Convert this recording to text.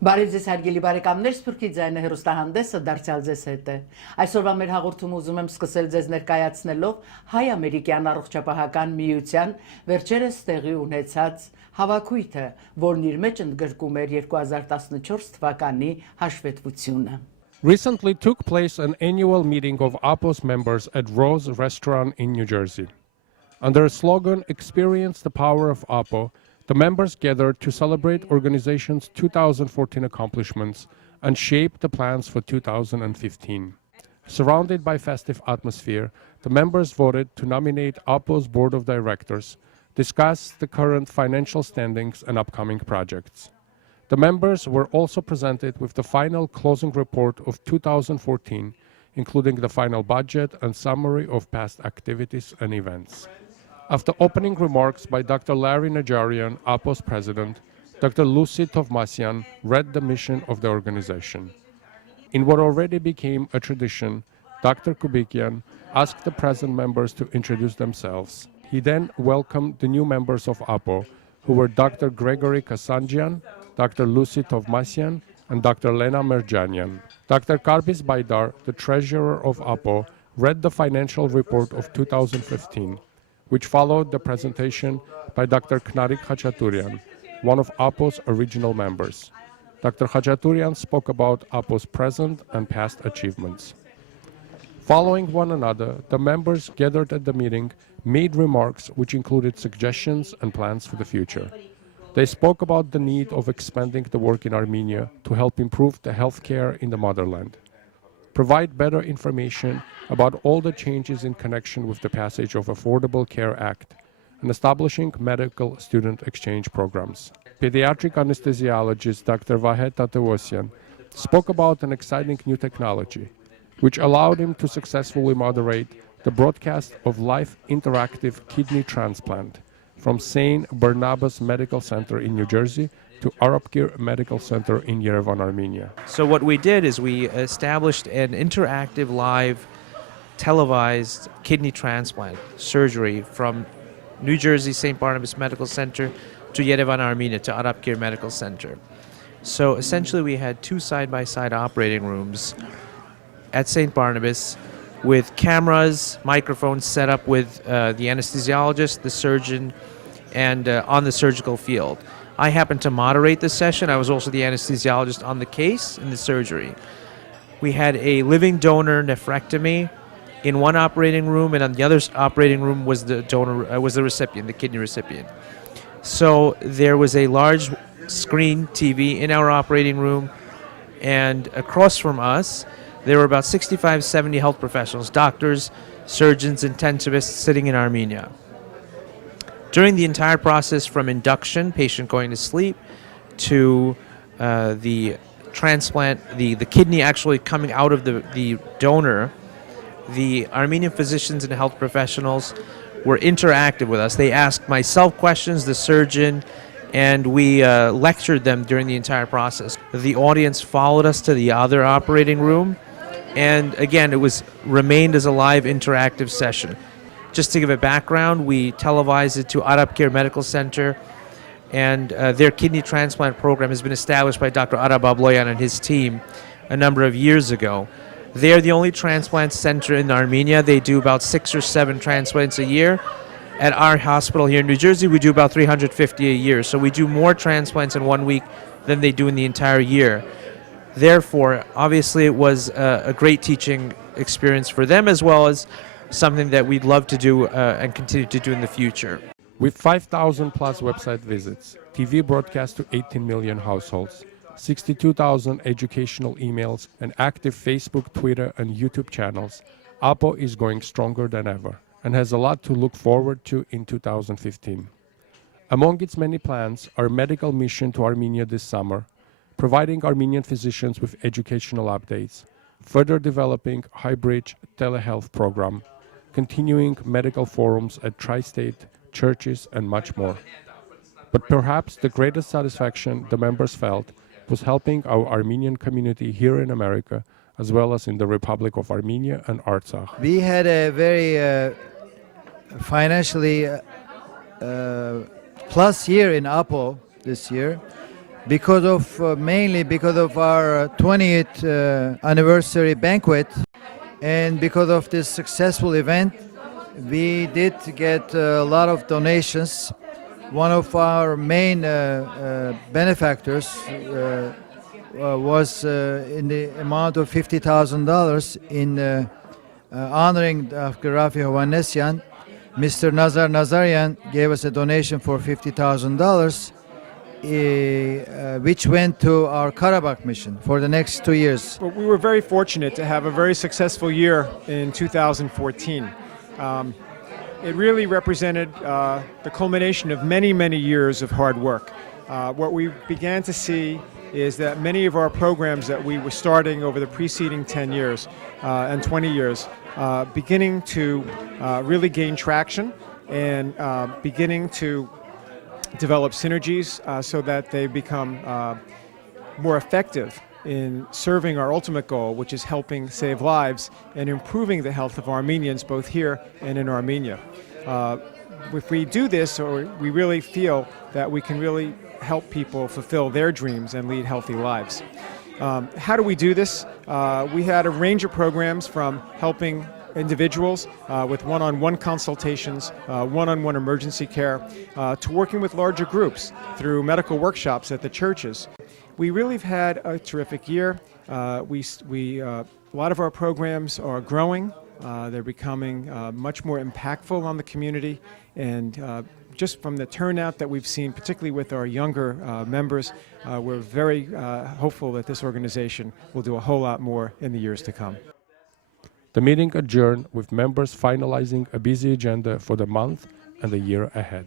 Բարև ձեզ հարգելի բարեկամներ, Սփյուռքի ձայնը հեռուստահանդեսը դարձյալ ձեզ հետ է։ Այսօրվա մեր հաղորդումը ուզում եմ սկսել ձեզ ներկայացնելով հայ-ամերիկյան առողջապահական միության վերջերս տեղի ունեցած հավաքույթը, որն իր մեջ ընդգրկում էր 2014 թվականի հաշվետվությունը։ Recently took place an annual meeting of AAHPO's members at Rose Restaurant in New Jersey. Under a slogan, Experience the Power of AAHPO, the members gathered to celebrate organization's 2014 accomplishments and shape the plans for 2015. Surrounded by festive atmosphere, the members voted to nominate AAHPO's board of directors, discuss the current financial standings and upcoming projects. The members were also presented with the final closing report of 2014, including the final budget and summary of past activities and events. After opening remarks by Dr. Larry Najarian, AAHPO's president, Dr. Lucy Tovmasyan read the mission of the organization. In what already became a tradition, Dr. Kubikian asked the present members to introduce themselves. He then welcomed the new members of AAHPO, who were Dr. Gregory Kasanjian, Dr. Lucy Tovmasyan, and Dr. Lena Merjanian. Dr. Karbis Baydar, the treasurer of AAHPO, read the financial report of 2015, which followed the presentation by Dr. Karine Kocharyan, one of AAHPO's original members. Dr. Kocharyan spoke about AAHPO's present and past achievements. Following one another, the members gathered at the meeting made remarks which included suggestions and plans for the future. They spoke about the need of expanding the work in Armenia to help improve the healthcare in the motherland, provide better information about all the changes in connection with the passage of Affordable Care Act, and establishing medical student exchange programs. Pediatric anesthesiologist Dr. Vahet Tatevosyan spoke about an exciting new technology, which allowed him to successfully moderate the broadcast of live interactive kidney transplant from St. Barnabas Medical Center in New Jersey to Arapkir Medical Center in Yerevan, Armenia. So what we did is we established an interactive live televised kidney transplant surgery from New Jersey St. Barnabas Medical Center to Yerevan, Armenia, to Arapkir Medical Center. So essentially we had two side-by-side operating rooms at St. Barnabas with cameras, microphones set up with the anesthesiologist, the surgeon, and on the surgical field. I happened to moderate the session. I was also the anesthesiologist on the case in the surgery. We had a living donor nephrectomy in one operating room, and on the other operating room was the donor, was the recipient, the kidney recipient. So there was a large screen TV in our operating room, and across from us, there were about 65, 70 health professionals, doctors, surgeons, intensivists sitting in Armenia. During the entire process, from induction, patient going to sleep, to the transplant, the kidney actually coming out of the donor, the Armenian physicians and health professionals were interactive with us. They asked myself questions, the surgeon, and we lectured them during the entire process. The audience followed us to the other operating room, and again, it remained as a live interactive session. Just to give a background, we televised it to Arapkir Medical Center, and their kidney transplant program has been established by Dr. Arab Abloyan and his team a number of years ago. They're the only transplant center in Armenia. They do about 6 or 7 transplants a year. At our hospital here in New Jersey, we do about 350 a year. So we do more transplants in 1 week than they do in the entire year. Therefore, obviously, it was a great teaching experience for them, as well as something that we'd love to do and continue to do in the future. With 5,000 plus website visits, TV broadcast to 18 million households, 62,000 educational emails, and active Facebook, Twitter, and YouTube channels, AAHPO is going stronger than ever and has a lot to look forward to in 2015. Among its many plans are medical mission to Armenia this summer, providing Armenian physicians with educational updates, further developing hybrid telehealth program, continuing medical forums at tri-state churches, and much more. But perhaps the greatest satisfaction the members felt was helping our Armenian community here in America, as well as in the Republic of Armenia and Artsakh. We had a very financially plus year in AAHPO this year. because of mainly because of our 20th anniversary banquet, and because of this successful event, we did get a lot of donations. One of our main benefactors was in the amount of $50,000 in honoring Dr. Rafi Hovhannisyan. Mr. Nazar Nazarian gave us a donation for $50,000, which went to our Karabakh mission for the next 2 years. Well, we were very fortunate to have a very successful year in 2014. It really represented the culmination of many, many years of hard work. What we began to see is that many of our programs that we were starting over the preceding 10 years and 20 years beginning to really gain traction and beginning to develop synergies so that they become more effective in serving our ultimate goal, which is helping save lives and improving the health of Armenians both here and in Armenia. If we do this, or we really feel that we can really help people fulfill their dreams and lead healthy lives. How do we do this? We had a range of programs from helping individuals with one-on-one consultations, one-on-one emergency care, to working with larger groups through medical workshops at the churches. We really have had a terrific year. A lot of our programs are growing. They're becoming much more impactful on the community, and just from the turnout that we've seen, particularly with our younger members, we're very hopeful that this organization will do a whole lot more in the years to come. The meeting adjourned with members finalizing a busy agenda for the month and the year ahead.